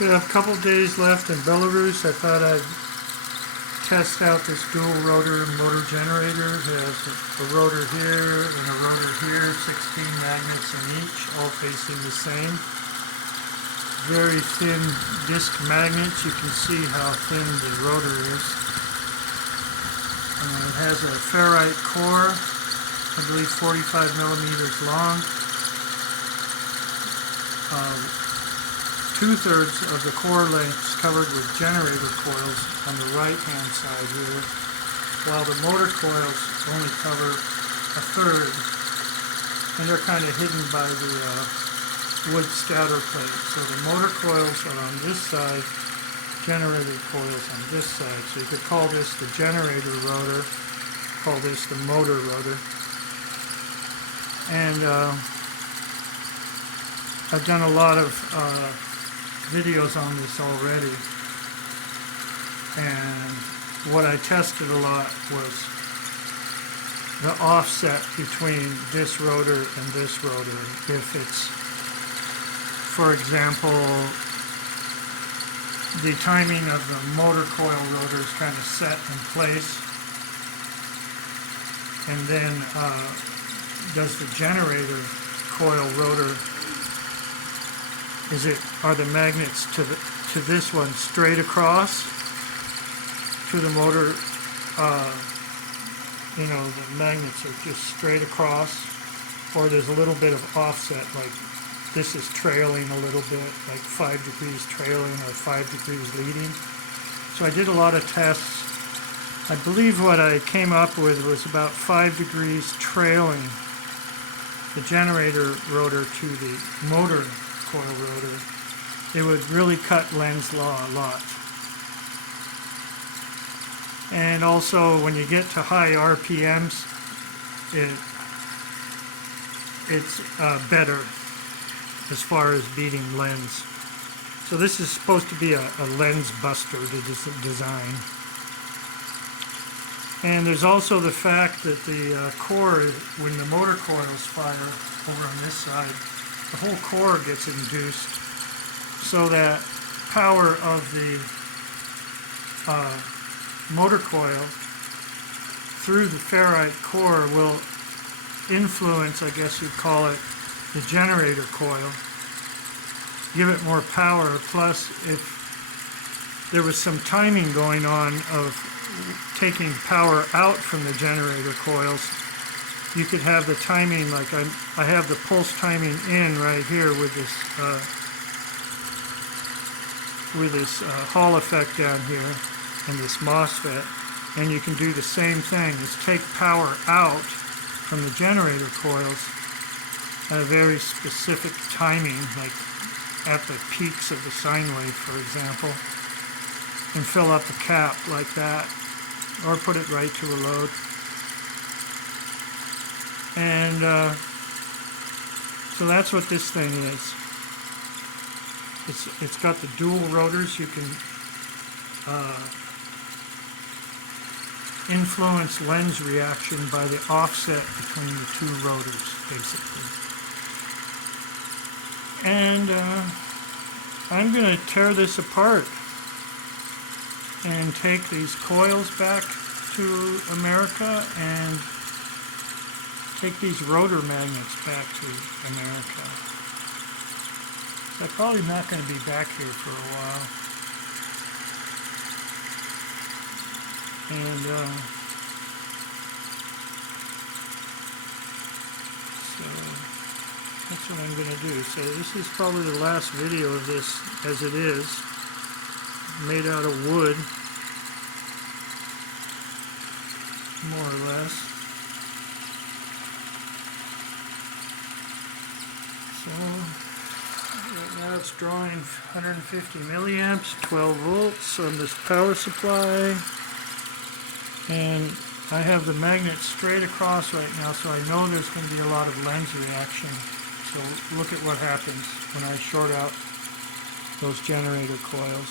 We have a couple days left in Belarus. I thought I'd test out this dual rotor motor generator. It has a rotor here and a rotor here, 16 magnets in each, all facing the same. Very thin disc magnets. You can see how thin the rotor is. It has a ferrite core, I believe 45 millimeters long. 2/3 of the core length is covered with generator coils on the right hand side here, while the motor coils only cover 1/3, and they're kind of hidden by the wood scatter plate. So the motor coils are on this side, generator coils on this side. So you could call this the generator rotor, call this the motor rotor. And I've done a lot of videos on this already, and what I tested a lot was the offset between this rotor and this rotor. If it's, for example, the timing of the motor coil rotor is kind of set in place, and then does the generator coil rotor, are the magnets to this one straight across to the motor? The magnets are just straight across, or there's a little bit of offset, like this is trailing a little bit, like 5 degrees trailing or 5 degrees leading. So I did a lot of tests. I believe what I came up with was about 5 degrees trailing the generator rotor to the motor coil rotor. It would really cut Lenz's law a lot. And also, when you get to high RPMs, it's better as far as beating Lenz. So this is supposed to be a Lenz buster to design. And there's also the fact that the core, when the motor coils fire over on this side, the whole core gets induced, so that power of the motor coil through the ferrite core will influence, I guess you'd call it, the generator coil, give it more power. Plus, if there was some timing going on of taking power out from the generator coils, you could have the timing, like I have the pulse timing in right here with this Hall effect down here and this MOSFET, and you can do the same thing, is take power out from the generator coils at a very specific timing, like at the peaks of the sine wave, for example, and fill up the cap like that, or put it right to a load. And so that's what this thing is. It's got the dual rotors. You can influence Lenz reaction by the offset between the two rotors, basically. And I'm going to tear this apart and take these coils back to America and take these rotor magnets back to America. So I'm probably not going to be back here for a while. And so that's what I'm going to do. So this is probably the last video of this as it is, made out of wood, more or less. So right now it's drawing 150 milliamps, 12 volts on this power supply, and I have the magnet straight across right now, so I know there's going to be a lot of Lenz reaction. So look at what happens when I short out those generator coils.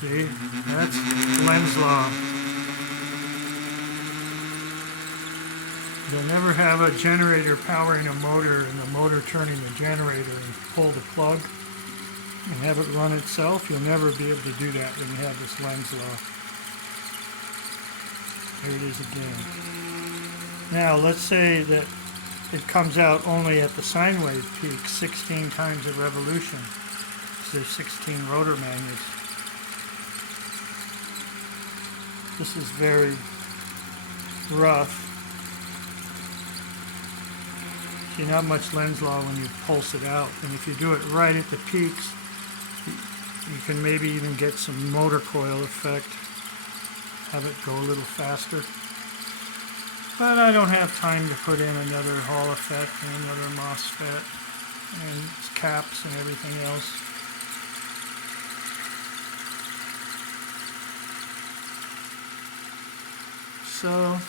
See, that's Lenz's law. You'll never have a generator powering a motor and the motor turning the generator and pull the plug and have it run itself. You'll never be able to do that when you have this Lenz law. There it is again. Now let's say that it comes out only at the sine wave peak 16 times a revolution. So there's 16 rotor magnets. This is very rough. See, not much Lenz law when you pulse it out, and if you do it right at the peaks, you can maybe even get some motor coil effect, have it go a little faster. But I don't have time to put in another Hall effect and another MOSFET and caps and everything else. So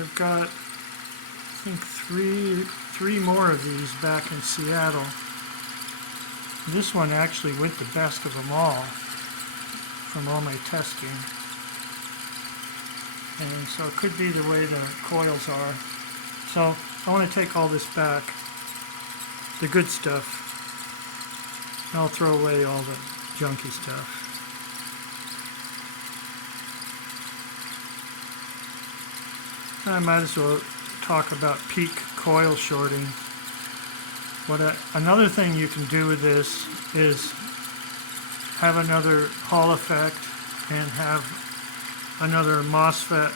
I've got, I think, three more of these back in Seattle. This one actually went the best of them all from all my testing. And so it could be the way the coils are. So I want to take all this back, the good stuff. I'll throw away all the junky stuff. I might as well talk about peak coil shorting. Another thing you can do with this is have another Hall effect and have another MOSFET,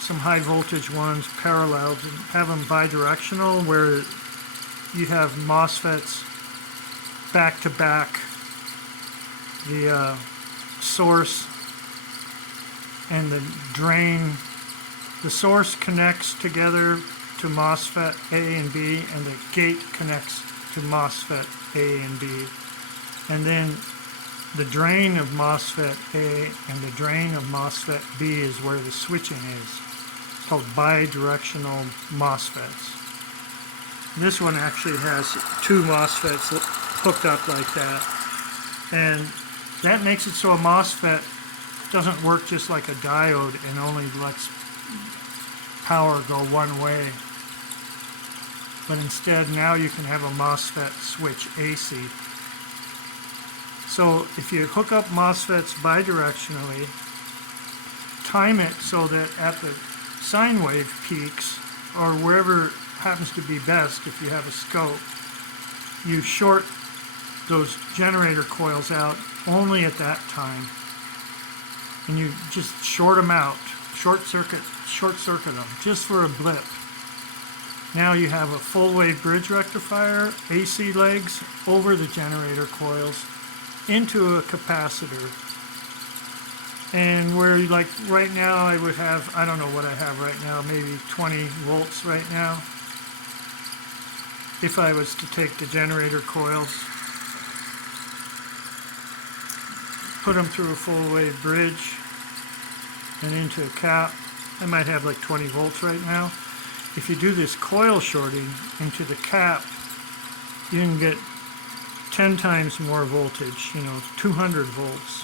some high voltage ones paralleled, and have them bidirectional where you have MOSFETs back to back, the source and the drain. The source connects together to MOSFET A and B, and the gate connects to MOSFET A and B. And then the drain of MOSFET A and the drain of MOSFET B is where the switching is. It's called bidirectional MOSFETs. This one actually has two MOSFETs hooked up like that. And that makes it so a MOSFET doesn't work just like a diode and only lets power go one way. But instead, now you can have a MOSFET switch AC. So if you hook up MOSFETs bidirectionally, time it so that at the sine wave peaks, or wherever happens to be best if you have a scope, you short those generator coils out only at that time. And you just short them out, short circuit them, just for a blip. Now you have a full wave bridge rectifier, AC legs over the generator coils into a capacitor. And where, like right now, I would have, I don't know what I have right now, maybe 20 volts right now. If I was to take the generator coils, put them through a full wave bridge and into a cap, I might have like 20 volts right now. If you do this coil shorting into the cap, you can get 10 times more voltage, 200 volts,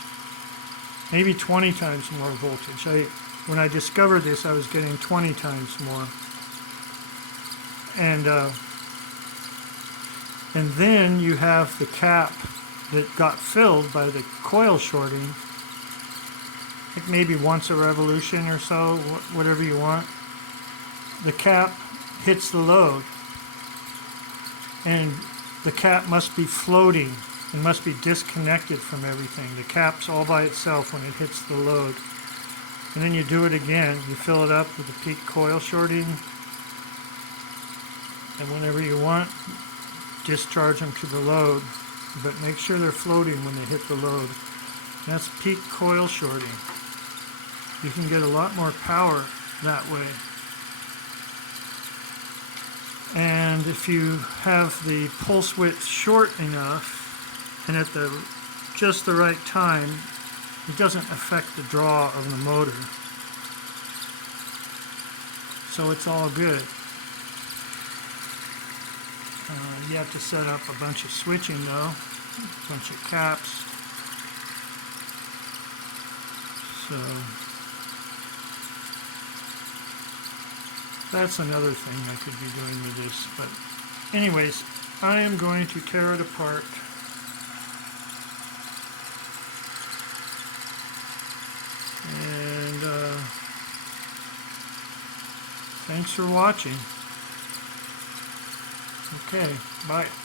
maybe 20 times more voltage. When I discovered this, I was getting 20 times more. And then you have the cap that got filled by the coil shorting, like maybe once a revolution or so, whatever you want. The cap hits the load, and the cap must be floating and must be disconnected from everything. The cap's all by itself when it hits the load. And then you do it again. You fill it up with the peak coil shorting, and whenever you want, discharge them to the load, but make sure they're floating when they hit the load. And that's peak coil shorting. You can get a lot more power that way. And if you have the pulse width short enough and at just the right time, it doesn't affect the draw of the motor. So it's all good. You have to set up a bunch of switching though, a bunch of caps. So That's another thing I could be doing with this. But anyways, I am going to tear it apart. And thanks for watching. Okay, bye.